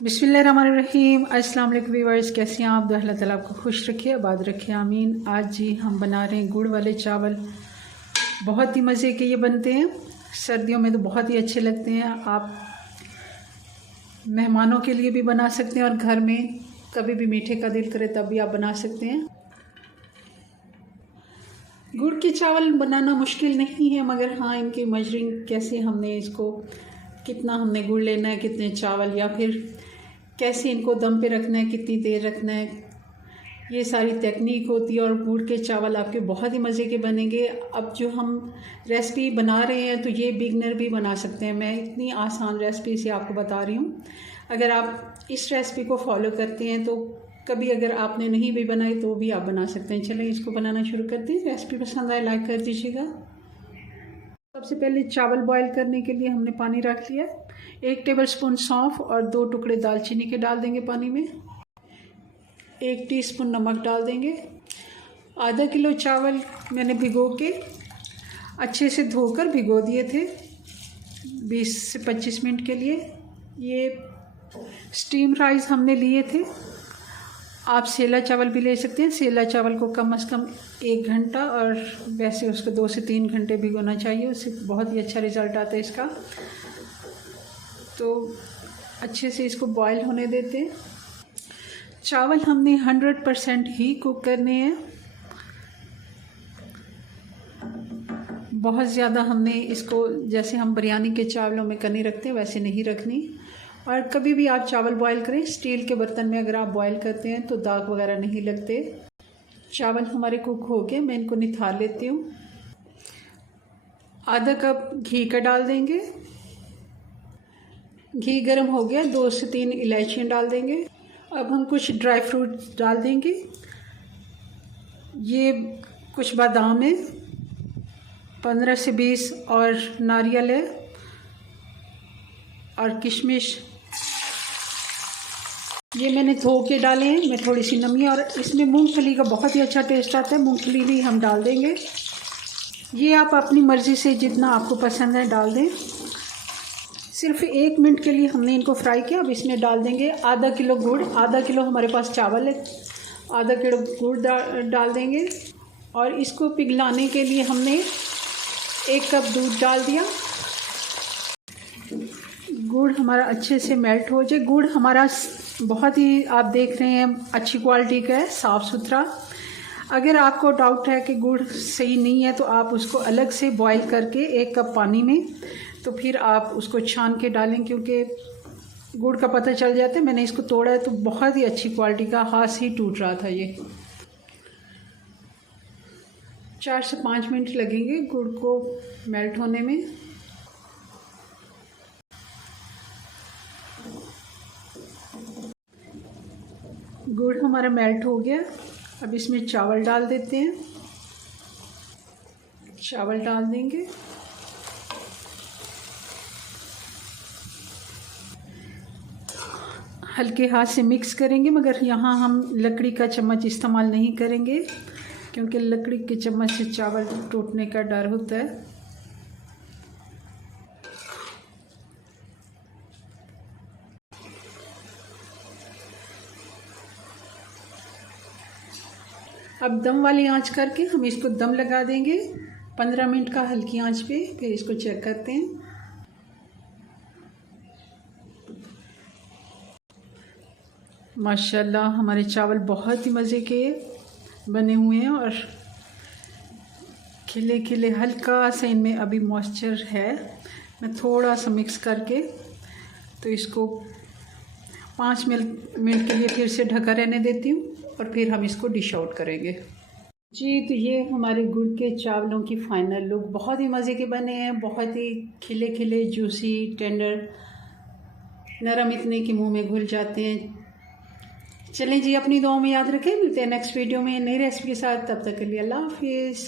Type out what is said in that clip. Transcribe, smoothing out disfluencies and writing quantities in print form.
बिस्मिल्लाहिर्रहमानिर्रहीम। अस्सलाम वालेकुम व्यूअर्स, कैसे हैं आप? अल्लाह ताला आपको खुश रखे, आबाद रखे, आमीन। आज जी हम बना रहे हैं गुड़ वाले चावल। बहुत ही मज़े के ये बनते हैं, सर्दियों में तो बहुत ही अच्छे लगते हैं। आप मेहमानों के लिए भी बना सकते हैं और घर में कभी भी मीठे का दिल करे तब भी आप बना सकते हैं। गुड़ के चावल बनाना मुश्किल नहीं है, मगर हाँ, इनकी मेजरिंग कैसे हमने इसको, कितना हमने गुड़ लेना है, कितने चावल, या फिर कैसे इनको दम पे रखना है, कितनी देर रखना है, ये सारी टेक्निक होती है। और गुड़ के चावल आपके बहुत ही मज़े के बनेंगे। अब जो हम रेसिपी बना रहे हैं तो ये बिगनर भी बना सकते हैं। मैं इतनी आसान रेसिपी से आपको बता रही हूँ। अगर आप इस रेसिपी को फॉलो करते हैं तो कभी अगर आपने नहीं भी बनाई तो भी आप बना सकते हैं। चलिए इसको बनाना शुरू करते हैं। रेसिपी पसंद आए लाइक कर दीजिएगा। सबसे पहले चावल बॉईल करने के लिए हमने पानी रख लिया। 1 टेबलस्पून सौंफ और 2 टुकड़े दालचीनी के डाल देंगे पानी में। 1 टीस्पून नमक डाल देंगे। आधा किलो चावल मैंने भिगो के अच्छे से धोकर भिगो दिए थे 20 से 25 मिनट के लिए। ये स्टीम राइस हमने लिए थे। आप सेला चावल भी ले सकते हैं। सेला चावल को कम से कम 1 घंटा और वैसे उसको 2 से 3 घंटे भिगोना चाहिए, उससे बहुत ही अच्छा रिज़ल्ट आता है इसका। तो अच्छे से इसको बॉईल होने देते हैं। चावल हमने 100% ही कुक करने हैं। बहुत ज़्यादा हमने इसको, जैसे हम बिरयानी के चावलों में कनी रखते हैं, वैसे नहीं रखनी। और कभी भी आप चावल बॉईल करें स्टील के बर्तन में, अगर आप बॉईल करते हैं तो दाग वगैरह नहीं लगते। चावल हमारे कुक हो गए, मैं इनको निथार लेती हूँ। आधा कप घी का डाल देंगे। घी गर्म हो गया, 2 से 3 इलायचियाँ डाल देंगे। अब हम कुछ ड्राई फ्रूट डाल देंगे। ये कुछ बादाम है, 15 से 20, और नारियल है और किशमिश। ये मैंने धो के डाले हैं, मैं थोड़ी सी नमी, और इसमें मूंगफली का बहुत ही अच्छा टेस्ट आता है, मूंगफली भी हम डाल देंगे। ये आप अपनी मर्ज़ी से जितना आपको पसंद है डाल दें। सिर्फ 1 मिनट के लिए हमने इनको फ्राई किया। अब इसमें डाल देंगे आधा किलो गुड़। आधा किलो हमारे पास चावल है, आधा किलो गुड़ डाल देंगे। और इसको पिघलाने के लिए हमने 1 कप दूध डाल दिया। गुड़ हमारा अच्छे से मेल्ट हो जाए। गुड़ हमारा बहुत ही, आप देख रहे हैं, अच्छी क्वालिटी का है, साफ़ सुथरा। अगर आपको डाउट है कि गुड़ सही नहीं है तो आप उसको अलग से बॉईल करके 1 कप पानी में, तो फिर आप उसको छान के डालें, क्योंकि गुड़ का पता चल जाता है। मैंने इसको तोड़ा है तो बहुत ही अच्छी क्वालिटी का, हाथ से ही टूट रहा था ये। 4 से 5 मिनट लगेंगे गुड़ को मेल्ट होने में। गुड़ हमारा मेल्ट हो गया। अब इसमें चावल डाल देते हैं। चावल डाल देंगे। हल्के हाथ से मिक्स करेंगे, मगर यहाँ हम लकड़ी का चम्मच इस्तेमाल नहीं करेंगे, क्योंकि लकड़ी के चम्मच से चावल टूटने का डर होता है। अब दम वाली आंच करके हम इसको दम लगा देंगे 15 मिनट का, हल्की आंच पे। फिर इसको चेक करते हैं। माशाल्लाह हमारे चावल बहुत ही मज़े के बने हुए हैं और खिले खिले। हल्का सा इनमें अभी मॉइस्चर है। मैं थोड़ा सा मिक्स करके तो इसको 5 मिनट के लिए फिर से ढका रहने देती हूँ, और फिर हम इसको डिश आउट करेंगे। जी, तो ये हमारे गुड़ के चावलों की फ़ाइनल लुक। बहुत ही मज़े के बने हैं, बहुत ही खिले खिले, जूसी, टेंडर, नरम, इतने कि मुंह में घुल जाते हैं। चलें जी, अपनी दुआओं में याद रखें। मिलते हैं नेक्स्ट वीडियो में नई रेसिपी के साथ। तब तक के लिए अल्लाह हाफिज़।